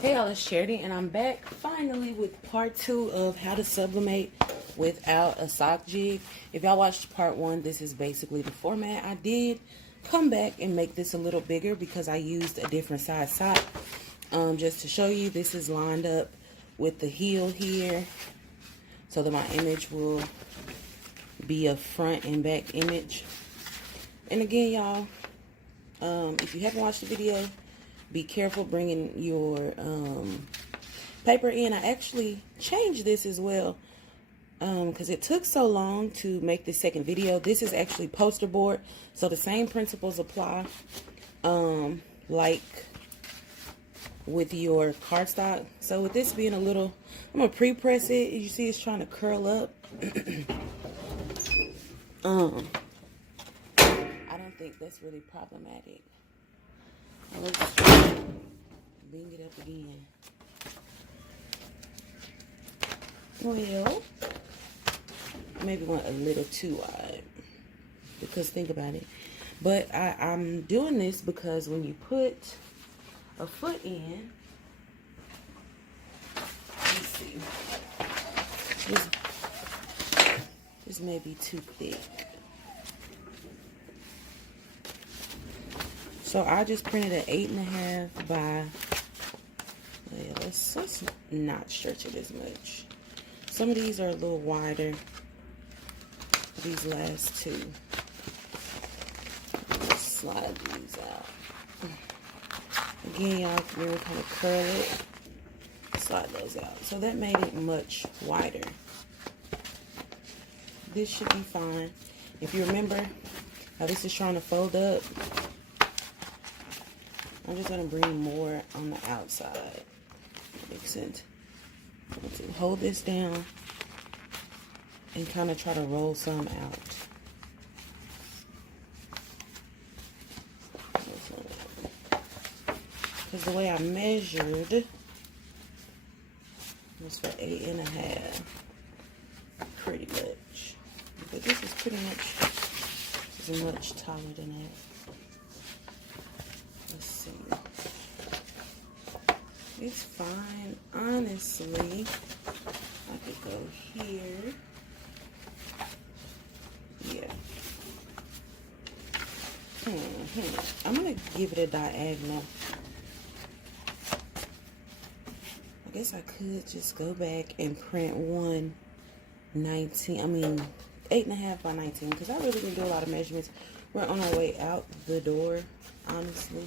Hey y'all, it's Charity, and I'm back finally with part 2 of how to sublimate without a sock jig. If y'all watched part 1, this is basically the format. I did come back and make this a little bigger because I used a different size sock. Just to show you, this is lined up with the heel here so that my image will be a front and back image. And again, y'all, if you haven't watched the video, be careful bringing your paper in. I actually changed this as well because it took so long to make this second video. This is actually poster board, so the same principles apply like with your cardstock. So with this being a little, I'm gonna pre-press it. You see it's trying to curl up. I don't think that's really problematic. Now let's bring it up again. Well, maybe went a little too wide because think about it. But I'm doing this because when you put a foot in, let's see, this may be too thick. So I just printed an 8.5 by, yeah, let's not stretch it as much. Some of these are a little wider, these last two. Let's slide these out. Again, y'all can really kind of curl it, slide those out. So that made it much wider. This should be fine. If you remember how this is trying to fold up, I'm just going to bring more on the outside. That makes sense. I'm going to hold this down and kind of try to roll some out. Because the way I measured was for 8.5. Pretty much. But this is pretty much, this is much taller than that. It's fine, honestly. I could go here. Yeah. I'm gonna give it a diagonal. I guess I could just go back and print 8.5 by 19, because I really didn't do a lot of measurements. We're on our way out the door, honestly.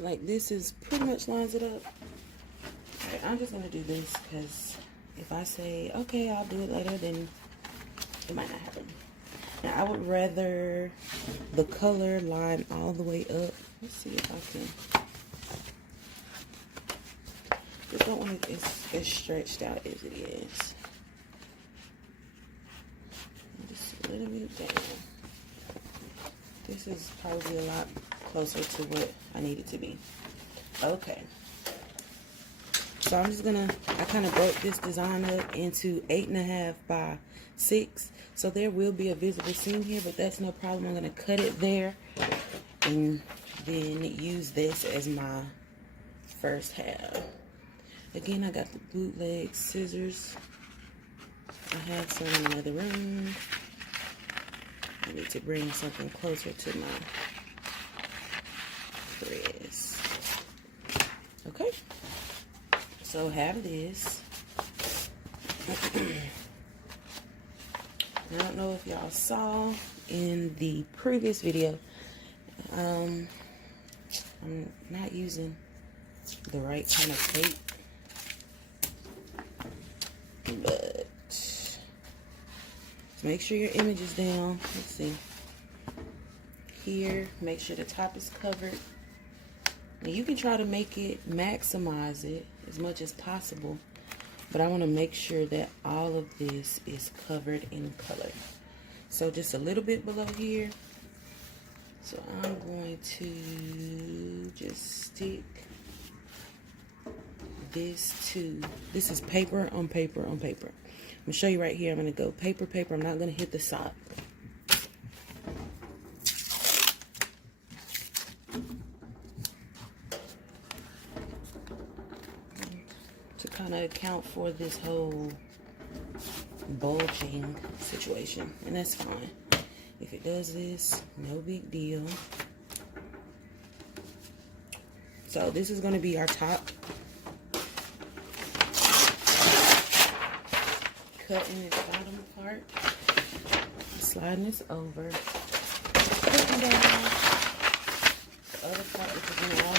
Like this is pretty much lines it up. Alright, I'm just gonna do this because if I say okay, I'll do it later, then it might not happen. Now I would rather the color line all the way up. Let's see if I can. Just don't want it as stretched out as it is. Just a little bit down. This is probably a lot closer to what I need it to be. Okay. So I'm just gonna, I kind of broke this design up into 8.5 by 6. So there will be a visible seam here, but that's no problem. I'm gonna cut it there and then use this as my first half. Again, I got the bootleg scissors. I had some in another room. I need to bring something closer to my threads. Okay, so have this. I don't know if y'all saw in the previous video, I'm not using the right kind of tape, but make sure your image is down. Let's see. Here, make sure the top is covered. Now you can try to make it, maximize it as much as possible, but I want to make sure that all of this is covered in color. So just a little bit below here. So I'm going to just stick this to, this is paper on paper on paper. I'm going to show you right here. I'm going to go paper, paper. I'm not going to hit the sock. kind of account for this whole bulging situation, and that's fine. If it does this, no big deal. So this is going to be our top. Cutting this bottom part, sliding this over, putting down the other part, which is now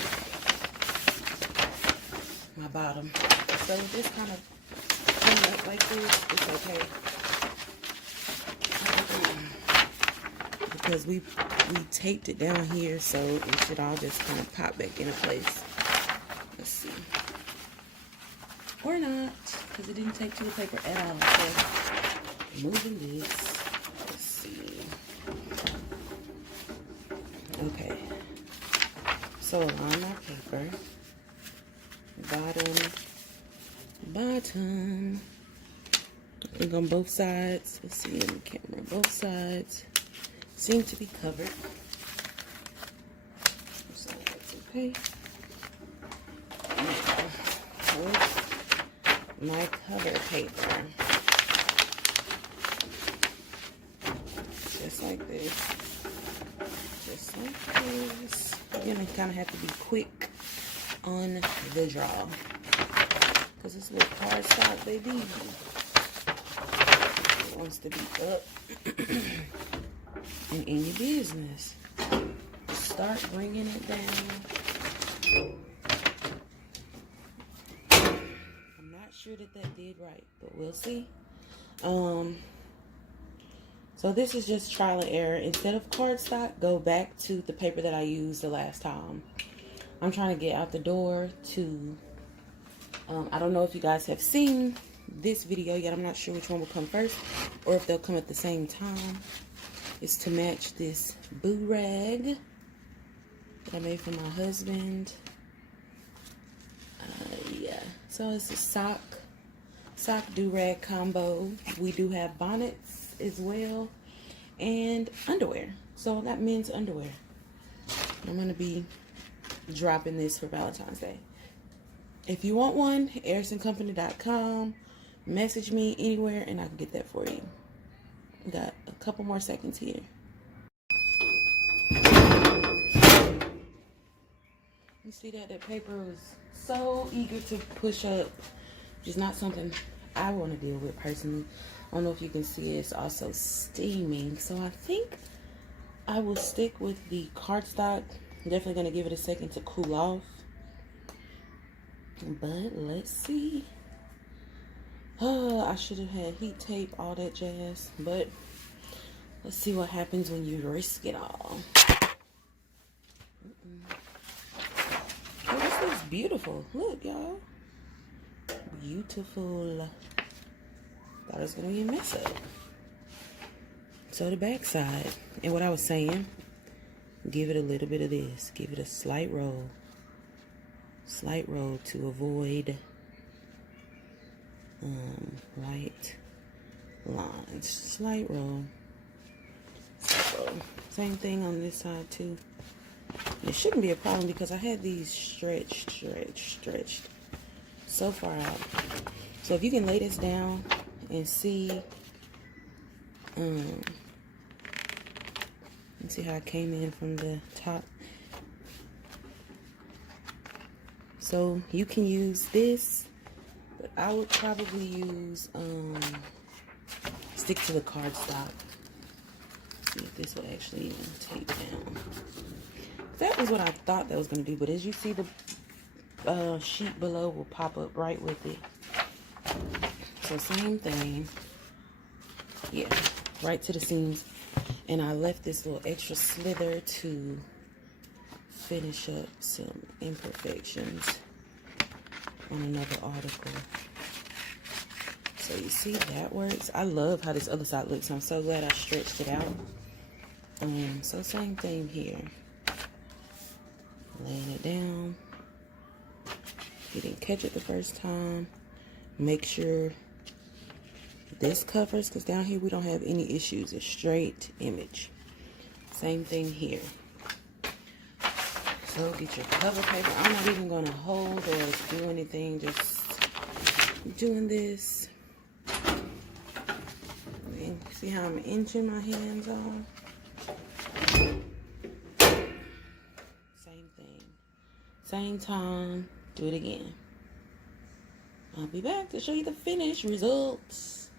my bottom. So this kind of clean up like this, it's okay. Because we taped it down here, so it should all just kind of pop back into place. Let's see. Or not, because it didn't take to the paper at all. So, moving this. Let's see. Okay. So, align our paper. Bottom. I think on both sides. Let's see in the camera. Both sides seem to be covered. So, that's okay. My cover paper, just like this, You're gonna kind of have to be quick on the draw, because this little cardstock, baby, it wants to be up and in your business. Start bringing it down. Sure that did right, but we'll see. So this is just trial and error. Instead of cardstock, go back to the paper that I used the last time. I'm trying to get out the door to I don't know if you guys have seen this video yet. I'm not sure which one will come first or if they'll come at the same time. It's to match this boo rag that I made for my husband. Yeah, so it's a sock do-rag combo. We do have bonnets as well and underwear. So I got men's underwear. I'm going to be dropping this for Valentine's Day. If you want one, harrisoncompany.com. Message me anywhere and I can get that for you. Got a couple more seconds here. You see that paper was so eager to push up, which is not something I want to deal with personally. I don't know if you can see it, it's also steaming. So I think I will stick with the cardstock. I'm definitely going to give it a second to cool off. But let's see. Oh, I should have had heat tape, all that jazz. But let's see what happens when you risk it all. Oh, this looks beautiful. Look, y'all. Beautiful. Thought it was going to be a mess up. So the back side. And what I was saying, give it a little bit of this. Give it a slight roll. Slight roll to avoid white lines. Slight roll. Same thing on this side too. It shouldn't be a problem because I had these stretched so far out. So if you can lay this down and see, see how I came in from the top. So you can use this, but I would probably use stick to the cardstock. See if this will actually even tape down. That was what I thought that was going to do, but as you see, the sheet below will pop up right with it. So same thing. Yeah, right to the seams. And I left this little extra slither to finish up some imperfections on another article. So you see that works. I love how this other side looks. I'm so glad I stretched it out. So same thing here. Laying it down. If you didn't catch it the first time, make sure this covers, because down here we don't have any issues. It's straight image. Same thing here. So get your cover paper. I'm not even going to hold or do anything. Just doing this. And see how I'm inching my hands off? Same thing. Same time. Do it again. I'll be back to show you the finished results.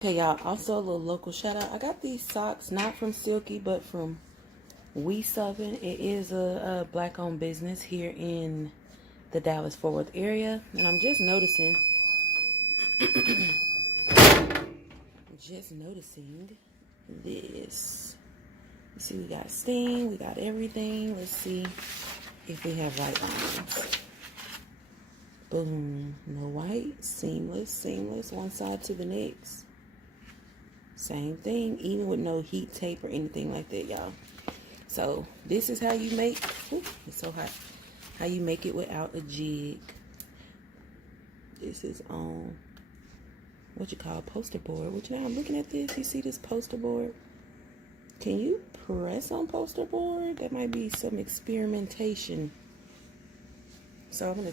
Okay, y'all. Also, a little local shout out. I got these socks not from Silky, but from We Southern. It is a black-owned business here in the Dallas-Fort Worth area, and I'm just noticing. This. You see, we got stain, we got everything. Let's see if we have white lines. Boom. No white. Seamless. One side to the next. Same thing, even with no heat tape or anything like that, y'all. So this is how you make, it's so hot, how you make it without a jig. This is on, what you call, poster board. Which now I'm looking at this, you see this poster board? Can you press on poster board? That might be some experimentation. So I'm gonna,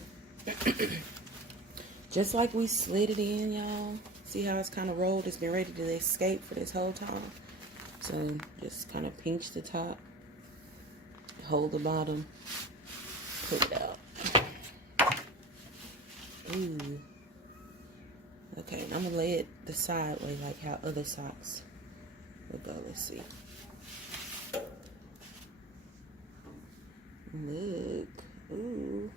just like we slid it in, y'all. See how it's kind of rolled? It's been ready to escape for this whole time. So just kind of pinch the top, hold the bottom, pull it out. Ooh. Okay, and I'm gonna lay it the side way like how other socks will go. Let's see. Look. Ooh.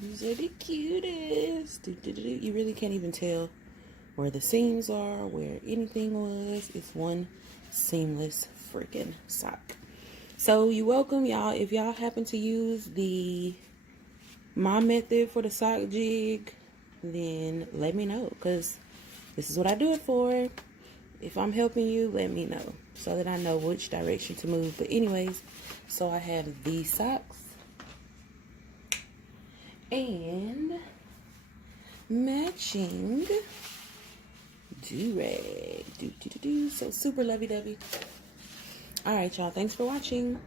These are the cutest. You really can't even tell where the seams are, where anything was. It's one seamless freaking sock. So you're welcome, y'all. If y'all happen to use my method for the sock jig, then let me know, because this is what I do it for. If I'm helping you, let me know so that I know which direction to move. But anyways, so I have these socks and matching do-rag. So super lovey-dovey. All right, y'all. Thanks for watching.